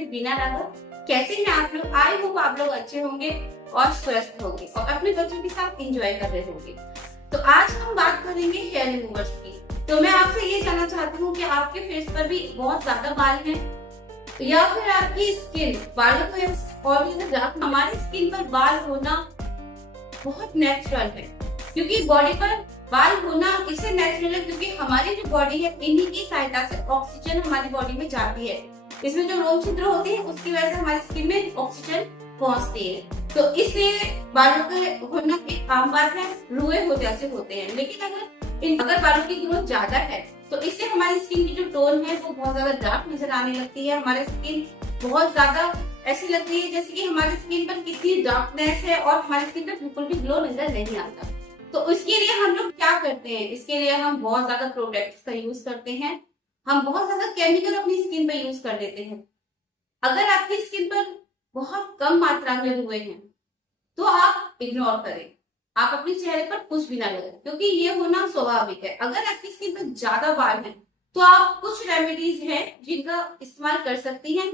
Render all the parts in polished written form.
With बीना राघव। कैसे हैं आप लोग? आई होप आप लोग अच्छे होंगे और स्वस्थ होंगे और अपने बच्चों के साथ एंजॉय कर रहे होंगे। तो आज हम बात करेंगे हेयर रिमूवर्स की। तो मैं आपसे ये जानना चाहती हूँ कि आपके फेस पर भी बहुत ज्यादा बाल हैं या फिर आपकी स्किन बालों को और भी ज्यादा। हमारी स्किन पर बाल होना बहुत नेचुरल है, क्योंकि बॉडी पर बाल होना इससे नेचुरल है क्योंकि हमारी जो बॉडी है इन्हीं की सहायता से ऑक्सीजन हमारी बॉडी में जाती है। इसमें जो रोम छिद्र होते हैं उसकी वजह से हमारी स्किन में ऑक्सीजन पहुंचती है। तो इससे बालों के होना एक आम बात है, रुए हो जैसे होते हैं। लेकिन अगर बालों की ग्रोथ ज्यादा है तो इससे हमारी स्किन की जो टोन है वो बहुत ज्यादा डार्क नजर आने लगती है। हमारी स्किन बहुत ज्यादा ऐसी लगती है जैसे कि हमारी स्किन पर कितनी डार्कनेस है और हमारी स्किन पर बिल्कुल भी ग्लो नजर नहीं आता। तो इसके लिए हम लोग क्या करते हैं? इसके लिए हम बहुत ज्यादा प्रोडक्ट्स का यूज करते हैं, हम बहुत ज्यादा केमिकल अपनी स्किन पर यूज कर देते हैं। अगर आपकी स्किन पर बहुत कम मात्रा में रुए हैं तो आप इग्नोर करें, आप अपने चेहरे पर कुछ भी ना लगाएं, क्योंकि ये होना स्वाभाविक है। अगर आपकी स्किन पर ज्यादा बाल हैं तो आप कुछ रेमेडीज हैं जिनका इस्तेमाल कर सकती हैं,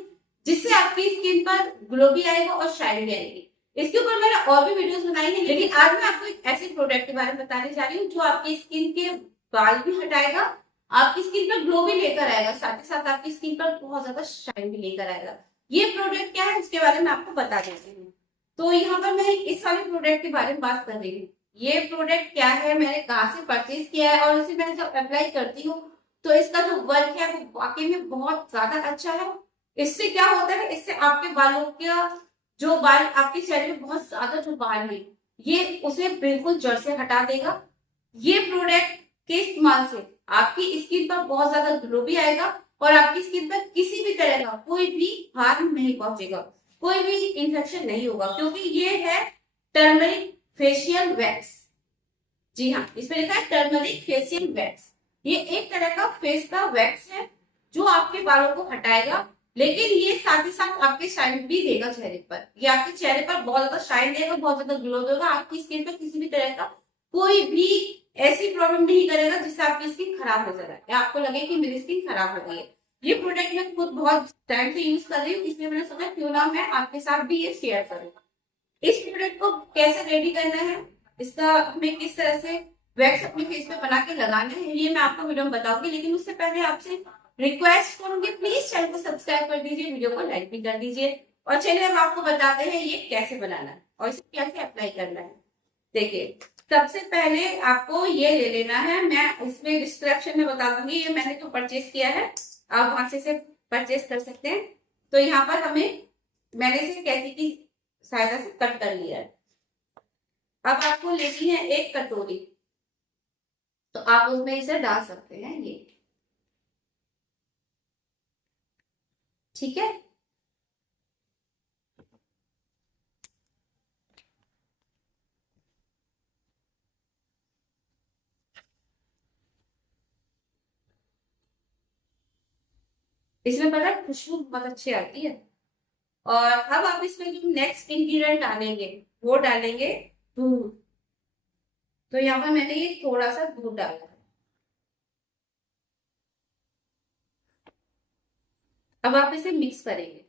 जिससे आपकी स्किन पर ग्लो भी आएगा और शाइन भी आएगी। इसके ऊपर मैंने और भी वीडियोस बनाई हैं, लेकिन आज मैं आपको एक ऐसे प्रोडक्ट के बारे में बताने जा रही हूँ जो आपकी स्किन के बाल भी हटाएगा, आपकी स्किन पर ग्लो भी लेकर आएगा, साथ ही साथ आपकी स्किन पर बहुत ज्यादा शाइन भी लेकर आएगा। ये प्रोडक्ट क्या है उसके बारे में आपको बता देती हूँ। तो यहाँ पर मैं इस वाले प्रोडक्ट के बारे में बात कर रही हूँ। ये प्रोडक्ट क्या है, मैंने कहाँ से परचेज किया है और इसे मैं जब अप्लाई करती हूँ तो इसका जो वर्क है वो वाकई में बहुत ज्यादा अच्छा है। इससे क्या होता है, इससे आपके बालों का जो बाल आपके चेहरे में बहुत ज्यादा जो बाल है ये उसे बिल्कुल जड़ से हटा देगा। ये प्रोडक्ट के इस्तेमाल से आपकी स्किन पर बहुत ज्यादा ग्लो भी आएगा और आपकी स्किन पर किसी भी तरह का कोई भी हार्म नहीं पहुंचेगा, कोई भी इन्फेक्शन नहीं होगा, क्योंकि ये है टर्मरिक फेशियल वैक्स। जी हाँ, इसमें लिखा है टर्मरिक फेशियल वैक्स। ये एक तरह का फेस का वैक्स है जो आपके बालों को हटाएगा, लेकिन ये साथ ही साथ आपके शाइन भी देगा चेहरे पर। ये आपके चेहरे पर बहुत ज्यादा शाइन देगा, बहुत ज्यादा ग्लो देगा। आपकी स्किन पर किसी भी तरह का कोई भी ऐसी प्रॉब्लम नहीं करेगा जिससे आपकी स्किन खराब हो जाए या आपको लगे कि मेरी स्किन खराब हो गई है। ये प्रोडक्ट मैं खुद बहुत टाइम से यूज कर रही हूँ, इसलिए मैंने सोचा क्यों ना मैं आपके साथ भी ये शेयर करूँ। इस प्रोडक्ट को कैसे रेडी करना है, इसका हमें किस तरह से वैक्स अपने फेस पे बना के लगाना है, ये मैं आपको वीडियो में बताऊंगी। लेकिन उससे पहले आपसे रिक्वेस्ट करूंगी, प्लीज चैनल को सब्सक्राइब कर दीजिए, वीडियो को लाइक भी कर दीजिए और चलिए हम आपको बताते हैं ये कैसे बनाना है और इसे कैसे अप्लाई करना है। देखिए, सबसे पहले आपको ये ले लेना है, मैं इसमें डिस्क्रिप्शन में बता दूंगी, ये मैंने तो परचेज किया है, आप वहां से परचेज कर सकते हैं। तो यहाँ पर मैंने इसे कैंची की सहायता से कट कर लिया है। अब आपको लेनी है एक कटोरी, तो आप उसमें इसे डाल सकते हैं, ये ठीक है। इसमें पता है खुशबू बहुत अच्छी आती है। और अब आप इसमें जो नेक्स्ट इंग्रेडिएंट डालेंगे वो डालेंगे दूध। तो यहाँ पर मैंने ये थोड़ा सा दूध डाला है। अब आप इसे मिक्स करेंगे।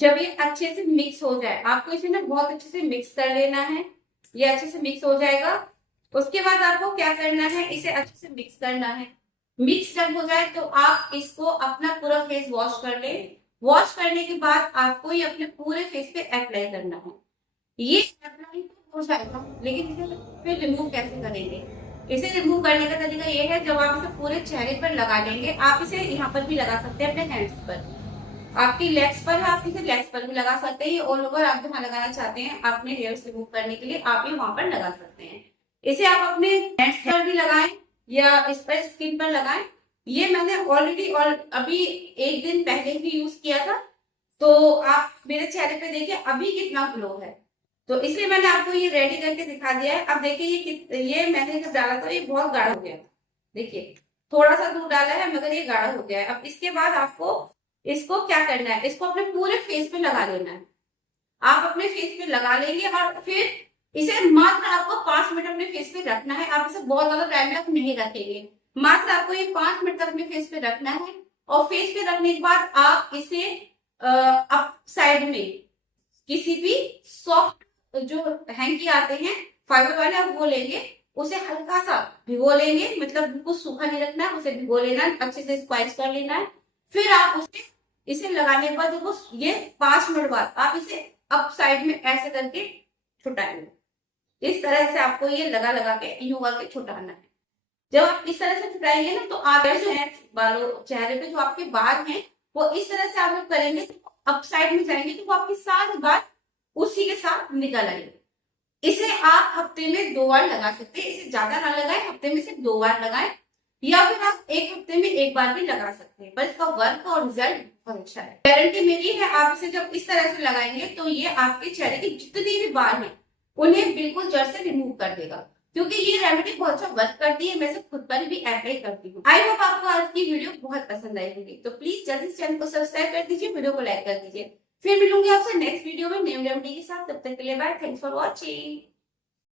जब ये अच्छे से मिक्स हो जाए, आपको इसे ना बहुत अच्छे से मिक्स कर लेना है। ये अच्छे से मिक्स हो जाएगा, उसके बाद आपको क्या करना है, इसे अच्छे से मिक्स करना है। मिक्स जब हो जाए तो आप इसको अपना पूरा फेस वॉश कर ले। वॉश करने के बाद आपको ये अपने पूरे फेस पे अप्लाई करना है। ये अप्लाई तो हो जाएगा, लेकिन इसे फिर रिमूव कैसे करेंगे? इसे रिमूव करने का तरीका ये है, जब आप इसे पूरे चेहरे पर लगा लेंगे, आप इसे यहाँ पर भी लगा सकते हैं, अपने हैंड्स पर, आपकी लेग्स पर है, आप इसे लेग्स पर भी लगा सकते हैं। ऑल ओवर आप जहाँ लगाना चाहते हैं अपने हेयर्स रिमूव करने के लिए आप ये वहां पर लगा सकते हैं। इसे आप अपने हैंड्स पर भी लगाएं या इस पर स्किन पर लगाएं। ये मैंने ऑलरेडी और अभी एक दिन पहले ही यूज किया था, तो आप मेरे चेहरे पे देखिए अभी कितना ग्लो है। तो इसलिए मैंने आपको ये रेडी करके दिखा दिया है। अब देखिए ये मैंने जब डाला था ये बहुत गाढ़ा हो गया। देखिए थोड़ा सा दूध डाला है मगर ये गाढ़ा हो गया है। अब इसके बाद आपको इसको क्या करना है, इसको अपने पूरे फेस पे लगा लेना है। आप अपने फेस पे लगा लेंगे और फिर इसे मात्र आपको 5 मिनट अपने फेस पे रखना है। आप इसे बहुत ज्यादा टाइम तक नहीं रखेंगे, मात्र आपको ये 5 मिनट तक अपने फेस पे रखना है। और फेस पे रखने के बाद आप इसे अप साइड में किसी भी सॉफ्ट जो हैंकी आते हैं फाइबर वाले, आप वो लेंगे, उसे हल्का सा भिगो लेंगे, मतलब बिल्कुल सूखा नहीं रखना है, उसे भिगो लेना है, अच्छे से स्क्वाइज कर लेना है। फिर आप इसे लगाने के बाद देखो ये 5 मिनट बाद आप इसे अप साइड में ऐसे करके छुटाएंगे। इस तरह से आपको ये लगा लगा के यूं करके छुटाना है। जब आप इस तरह से छुटाएंगे ना तो आप बालों चेहरे पे जो आपके बाल हैं वो इस तरह से आप लोग करेंगे तो अप साइड में जाएंगे तो वो आपके सारे बाल उसी के साथ निकल आएंगे। इसे आप हफ्ते में 2 बार लगा सकते हैं, इसे ज्यादा ना लगाएं, हफ्ते में सिर्फ 2 बार लगाएं, या फिर आप एक हफ्ते में 1 बार भी लगा सकते हैं, पर इसका वर्क और रिजल्ट बहुत अच्छा है। गारंटी मेरी है, आप इसे जब इस तरह से लगाएंगे तो ये आपके चेहरे के जितने भी बाल हैं उन्हें बिल्कुल जड़ से रिमूव कर देगा, क्योंकि ये रेमेडी बहुत अच्छा वर्क करती है। मैं इसे खुद पर भी अप्लाई करती हूँ। आई होप आपको आज की वीडियो बहुत पसंद आई होगी, तो प्लीज जल्दी से चैनल को सब्सक्राइब कर दीजिए, वीडियो को लाइक कर दीजिए। फिर मिलूंगी आपसे नेक्स्ट वीडियो में न्यू रेमेडी के साथ। तब तक के लिए बाय, थैंक्स फॉर वॉचिंग।